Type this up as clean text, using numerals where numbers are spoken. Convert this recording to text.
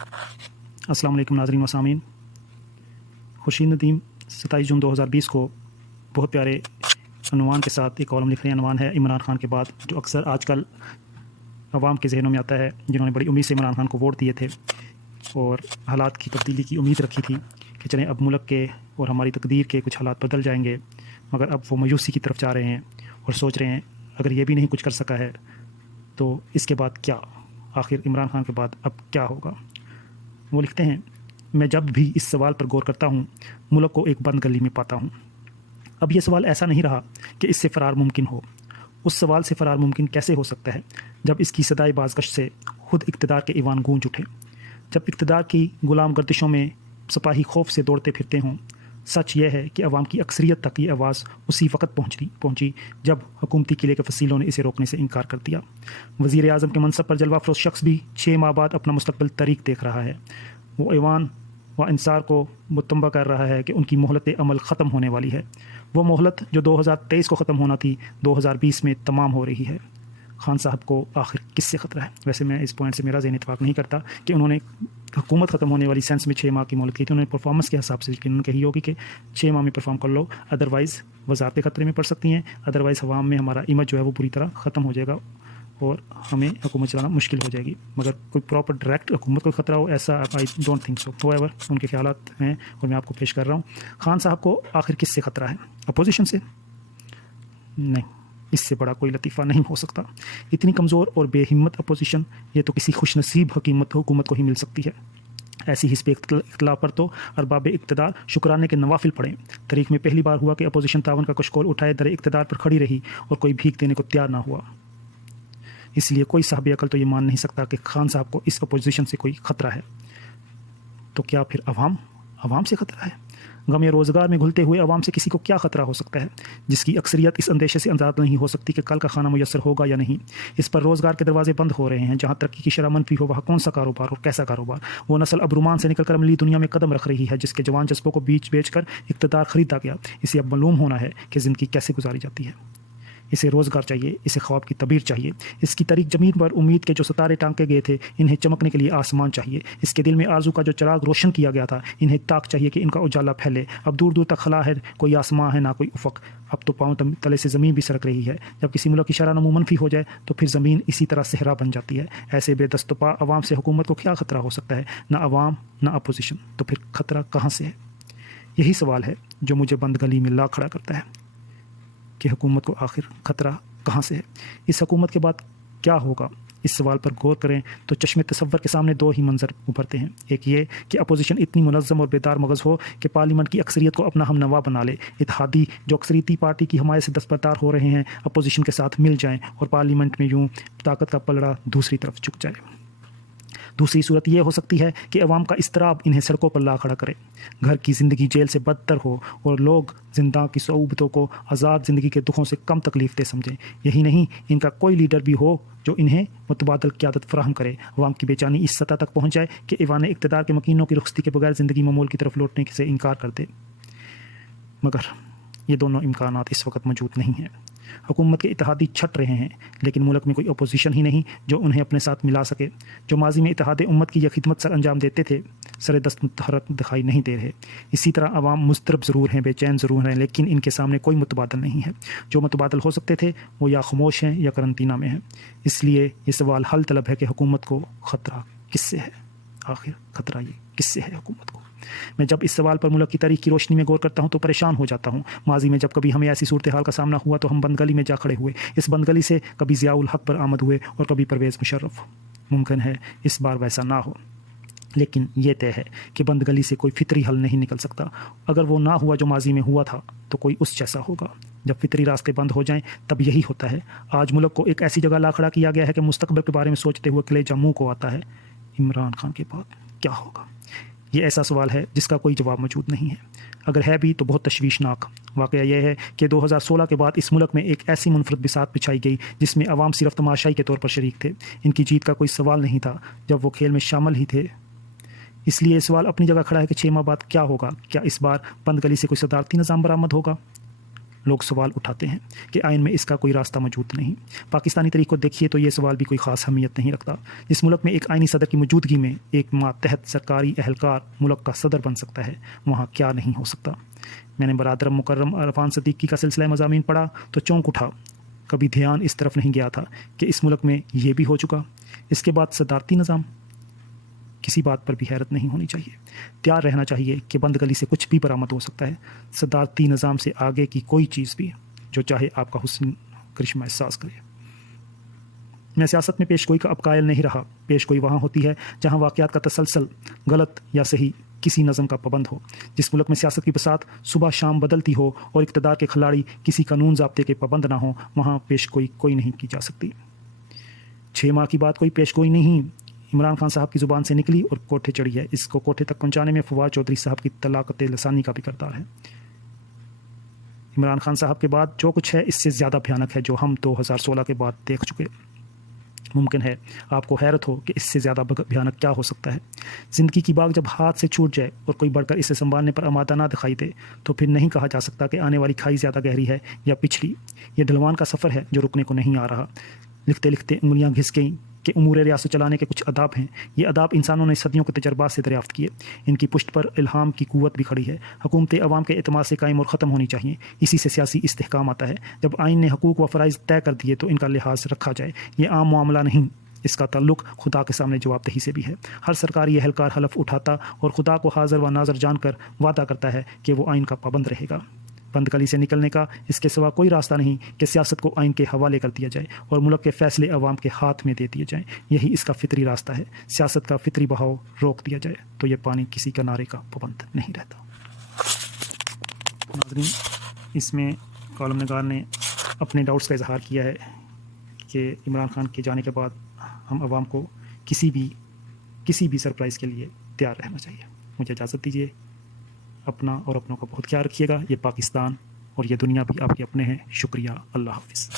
अस्सलाम वालेकुम नाज़रीन व सामीन। खुर्शीद नदीम 27 जून 2020 को बहुत प्यारे अनवान के साथ एक कॉलम लिख रहे हैं। अनवान है इमरान खान के बाद, जो अक्सर आजकल अवाम के जहनों में आता है, जिन्होंने बड़ी उम्मीद से इमरान खान को वोट दिए थे और हालात की तब्दीली की उम्मीद रखी थी कि चलें अब मुल्क के और हमारी तकदीर के कुछ हालात बदल जाएंगे, मगर अब वो मायूसी की तरफ जा रहे हैं और सोच रहे हैं अगर ये भी नहीं कुछ कर सका है तो इसके बाद क्या, आखिर इमरान खान के बाद अब क्या होगा। वो लिखते हैं, मैं जब भी इस सवाल पर गौर करता हूँ मुल्क को एक बंद गली में पाता हूँ। अब ये सवाल ऐसा नहीं रहा कि इससे फ़रार मुमकिन हो। उस सवाल से फ़रार मुमकिन कैसे हो सकता है जब इसकी सदाई बाज़गश्त से खुद इक़्तिदार के ईवान गूंज उठे, जब इक़्तिदार की गुलाम गर्दिशों में सिपाही खौफ से दौड़ते फिरते हों। सच यह है कि अवाम की अक्सरियत तक ये आवाज़ उसी वक्त पहुँची जब हुकूमती किले के फसीलों ने इसे रोकने से इनकार कर दिया। वज़ीर आज़म के मनसब पर जलवा फरोश शख्स भी 6 माह बाद अपना मुस्तकबिल तरीक देख रहा है। वो ईवान व इंसार को मुतंबा कर रहा है कि उनकी मोहलत अमल ख़त्म होने वाली है। वो मोहलत जो 2023 को ख़त्म होना थी 2020 में तमाम हो रही है। खान साहब को आखिर किससे ख़तरा है? वैसे मैं इस पॉइंट से मेरा ज़हन इत्तेफ़ाक़ नहीं करता कि उन्होंने हुकूमत ख़त्म होने वाली सेंस में 6 माह की मोहलत की थी। उन्होंने परफॉर्मेंस के हिसाब से उन्होंने कही होगी कि 6 माह में परफॉर्म कर लो, अदरवाइज़ वज़ारतें ख़तरे में पड़ सकती हैं, अदरवाइज़ अवाम में हमारा इमेज जो है वो पूरी तरह ख़त्म हो जाएगा और हमें हुकूमत चलाना मुश्किल हो जाएगी। मगर कोई प्रॉपर डायरेक्ट हुकूमत को ख़तरा हो, ऐसा आई डोंट थिंक सो। होएवर उनके ख्यालात हैं और मैं आपको पेश कर रहा हूँ। खान साहब को आखिर किससे ख़तरा है? अपोजिशन से? नहीं, इससे बड़ा कोई लतीफ़ा नहीं हो सकता। इतनी कमज़ोर और बेहिम्मत अपोजिशन ये तो किसी खुशनसीब हुकूमत को ही मिल सकती है। ऐसी हिस्ब इख्तिलाफ पर तो अरबाब इक़्तिदार शुक्राने के नवाफिल पड़े। तारीख़ में पहली बार हुआ कि अपोजिशन तावन का कशकोल उठाए दर इक़्तिदार पर खड़ी रही और कोई भीख देने को तैयार ना हुआ। इसलिए कोई साहब अकल तो ये मान नहीं सकता कि खान साहब को इस अपोजिशन से कोई ख़तरा है। तो क्या फिर अवाम से ख़तरा है? गम या रोज़गार में घुलते हुए अवाम से किसी को क्या ख़तरा हो सकता है, जिसकी अक्सरियत इस अंदेशे से आज़ाद नहीं हो सकती कि कल का खाना मुयस्सर होगा या नहीं। इस पर रोज़गार के दरवाजे बंद हो रहे हैं। जहाँ तरक्की की शरह मनफी हो वहाँ कौन सा कारोबार और कैसा कारोबार। वो नस्ल अब रुमान से निकल कर अमली दुनिया में कदम रख रही है, जिसके जवान जज्बों को बेच कर इक़्तिदार ख़रीदा गया। इसे अब मालूम होना है कि ज़िंदगी कैसे गुजारी जाती है। इसे रोज़गार चाहिए, इसे ख्वाब की तबीर चाहिए। इसकी तारीख ज़मीन पर उम्मीद के जो सितारे टांके गए थे, इन्हें चमकने के लिए आसमान चाहिए। इसके दिल में आरज़ू का जो चिराग रोशन किया गया था, इन्हें ताक चाहिए कि इनका उजाला फैले। अब दूर दूर तक खला है, कोई आसमां है ना कोई उफ़क़। अब तो पाँव तले से ज़मीन भी सरक रही है। जब किसी मुल्क की शरह नमू मनफी हो जाए तो फिर ज़मीन इसी तरह सहरा बन जाती है। ऐसे बेदस्तपा अवाम से हुकूमत को क्या ख़तरा हो सकता है? ना अवाम ना अपोजिशन, तो फिर ख़तरा कहाँ से है? यही सवाल है जो मुझे बंद गली में ला खड़ा करता है कि हुकूमत को आखिर ख़तरा कहाँ से है। इस हुकूमत के बाद क्या होगा? इस सवाल पर गौर करें तो चश्मे तसव्वुर के सामने 2 ही मंजर उभरते हैं। एक ये कि अपोजिशन इतनी मुनज़्ज़म और बेदार मगज़ हो कि पार्लियामेंट की अक्सरियत को अपना हमनवा बना ले। इत्तेहादी जो अक्सरियती पार्टी की हमायत से दस्तबरदार हो रहे हैं, अपोजिशन के साथ मिल जाएँ और पार्लियामेंट में यूँ ताकत का पलड़ा दूसरी तरफ झुक जाए। दूसरी सूरत यह हो सकती है कि अवाम का इस्तराब इन्हें सड़कों पर ला खड़ा करे। घर की ज़िंदगी जेल से बदतर हो और लोग जिंदा की सऊबतों को आज़ाद ज़िंदगी के दुखों से कम तकलीफ दे समझें। यही नहीं, इनका कोई लीडर भी हो जो इन्हें मुतबादल क़यादत फराहम करे। अवाम की बेचैनी इस सतह तक पहुँच जाए कि ईवान इक़्तिदार के मकीनों की रुखसती के बगैर ज़िंदगी मामूल की तरफ लौटने से इनकार कर दे। मगर ये दोनों इम्कानात इस वक्त मौजूद नहीं हैं। हुकूमत के इत्तेहादी छट रहे हैं, लेकिन मुल्क में कोई अपोजिशन ही नहीं जो उन्हें अपने साथ मिला सके। जो माजी में इत्तेहाद उम्मत की यह खिदमत सर अंजाम देते थे, सर दस्त मुतहरक दिखाई नहीं दे रहे। इसी तरह अवाम मुस्तरब ज़रूर हैं, बेचैन ज़रूर हैं, लेकिन इनके सामने कोई मुतबादल नहीं है। जो मुतबादल हो सकते थे वो या खामोश हैं या करंतना में हैं। इसलिए ये सवाल हल तलब है कि हुकूमत को ख़तरा किससे है? आखिर ख़तरा ये किससे है हुकूमत को? मैं जब इस सवाल पर मुल्क की तारीख की रोशनी में गौर करता हूँ तो परेशान हो जाता हूँ। माजी में जब कभी हमें ऐसी सूरत हाल का सामना हुआ तो हम बंद गली में जा खड़े हुए। इस बंद गली से कभी ज़ियाउल हक पर आमद हुए और कभी परवेज़ मुशर्रफ। मुमकिन है इस बार वैसा ना हो, लेकिन ये तय है कि बंद गली से कोई फितरी हल नहीं निकल सकता। अगर वो ना हुआ जो माजी में हुआ था तो कोई उस जैसा होगा। जब फितरी रास्ते बंद हो जाएं तब यही होता है। आज मुल्क को एक ऐसी जगह ला खड़ा किया गया है कि मुस्तकबिल के बारे में सोचते हुए कलेजा मुँह को आता है। इमरान खान के बाद क्या होगा? ये ऐसा सवाल है जिसका कोई जवाब मौजूद नहीं है। अगर है भी तो बहुत तशवीशनाक। वाक़या यह है कि 2016 के बाद इस मुल्क में एक ऐसी मुनफरद बिसात बिछाई गई जिसमें अवाम सिर्फ तमाशाई के तौर पर शरीक थे। इनकी जीत का कोई सवाल नहीं था जब वो खेल में शामिल ही थे। इसलिए ये सवाल अपनी जगह खड़ा है कि 6 माह बाद क्या होगा? क्या इस बार बंद गली से कोई सदारती निज़ाम बरामद होगा? لوگ سوال اٹھاتے ہیں کہ آئین میں اس کا کوئی راستہ موجود نہیں۔ پاکستانی تاریخ کو دیکھیے تو یہ سوال بھی کوئی خاص اہمیت نہیں رکھتا۔ جس ملک میں ایک آئینی صدر کی موجودگی میں ایک ماتحت سرکاری اہلکار ملک کا صدر بن سکتا ہے، وہاں کیا نہیں ہو سکتا۔ میں نے برادر مکرم عرفان صدیقی کا سلسلہ مضامین پڑھا تو چونک اٹھا۔ کبھی دھیان اس طرف نہیں گیا تھا کہ اس ملک میں یہ بھی ہو چکا۔ اس کے بعد صدارتی نظام، کسی بات پر بھی حیرت نہیں ہونی چاہیے۔ تیار رہنا چاہیے کہ بند گلی سے کچھ بھی برآمد ہو سکتا ہے۔ صدارتی نظام سے آگے کی کوئی چیز بھی جو چاہے آپ کا حسن کرشمہ احساس کرے۔ میں سیاست میں پیش گوئی کا اب قائل نہیں رہا۔ پیش گوئی وہاں ہوتی ہے جہاں واقعات کا تسلسل غلط یا صحیح کسی نظم کا پابند ہو۔ جس ملک میں سیاست کی بساط صبح شام بدلتی ہو اور اقتدار کے کھلاڑی کسی قانون ضابطے کے پابند نہ ہوں، وہاں پیش گوئی کوئی نہیں کی جا سکتی۔ 6 ماہ کی بات کوئی پیش گوئی نہیں، عمران خان صاحب کی زبان سے نکلی اور کوٹھے چڑھی ہے۔ اس کو کوٹھے تک پہنچانے میں فواد چودھری صاحب کی طلاقت لسانی کا بھی کردار ہے۔ عمران خان صاحب کے بعد جو کچھ ہے اس سے زیادہ بھیانک ہے جو ہم 2016 کے بعد دیکھ چکے۔ ممکن ہے آپ کو حیرت ہو کہ اس سے زیادہ بھیانک کیا ہو سکتا ہے۔ زندگی کی باغ جب ہاتھ سے چھوٹ جائے اور کوئی بڑھ کر اسے سنبھالنے پر آمادہ نہ دکھائی دے تو پھر نہیں کہا جا سکتا کہ آنے والی کھائی زیادہ گہری ہے یا پچھلی۔ یہ ڈھلوان کا سفر ہے جو رکنے کو نہیں آ رہا۔ لکھتے لکھتے انگلیاں گھس گئیں کہ امور ریاست چلانے کے کچھ آداب ہیں۔ یہ آداب انسانوں نے صدیوں کے تجربات سے دریافت کیے۔ ان کی پشت پر الہام کی قوت بھی کھڑی ہے۔ حکومتیں عوام کے اعتماد سے قائم اور ختم ہونی چاہیے۔ اسی سے سیاسی استحکام آتا ہے۔ جب آئین نے حقوق و فرائض طے کر دیے تو ان کا لحاظ رکھا جائے۔ یہ عام معاملہ نہیں، اس کا تعلق خدا کے سامنے جواب دہی سے بھی ہے۔ ہر سرکاری اہلکار حلف اٹھاتا اور خدا کو حاضر و ناظر جان کر وعدہ کرتا ہے کہ وہ آئین کا پابند رہے گا۔ بند گلی سے نکلنے کا اس کے سوا کوئی راستہ نہیں کہ سیاست کو آئین کے حوالے کر دیا جائے اور ملک کے فیصلے عوام کے ہاتھ میں دے دیے جائیں۔ یہی اس کا فطری راستہ ہے۔ سیاست کا فطری بہاؤ روک دیا جائے تو یہ پانی کسی کنارے کا پابند نہیں رہتا۔ ناظرین، اس میں کالم نگار نے اپنے ڈاؤٹس کا اظہار کیا ہے کہ عمران خان کے جانے کے بعد ہم عوام کو کسی بھی سرپرائز کے لیے تیار رہنا چاہیے۔ مجھے اجازت دیجیے۔ اپنا اور اپنوں کا بہت خیال رکھیے گا۔ یہ پاکستان اور یہ دنیا بھی آپ کے اپنے ہیں۔ شکریہ۔ اللہ حافظ۔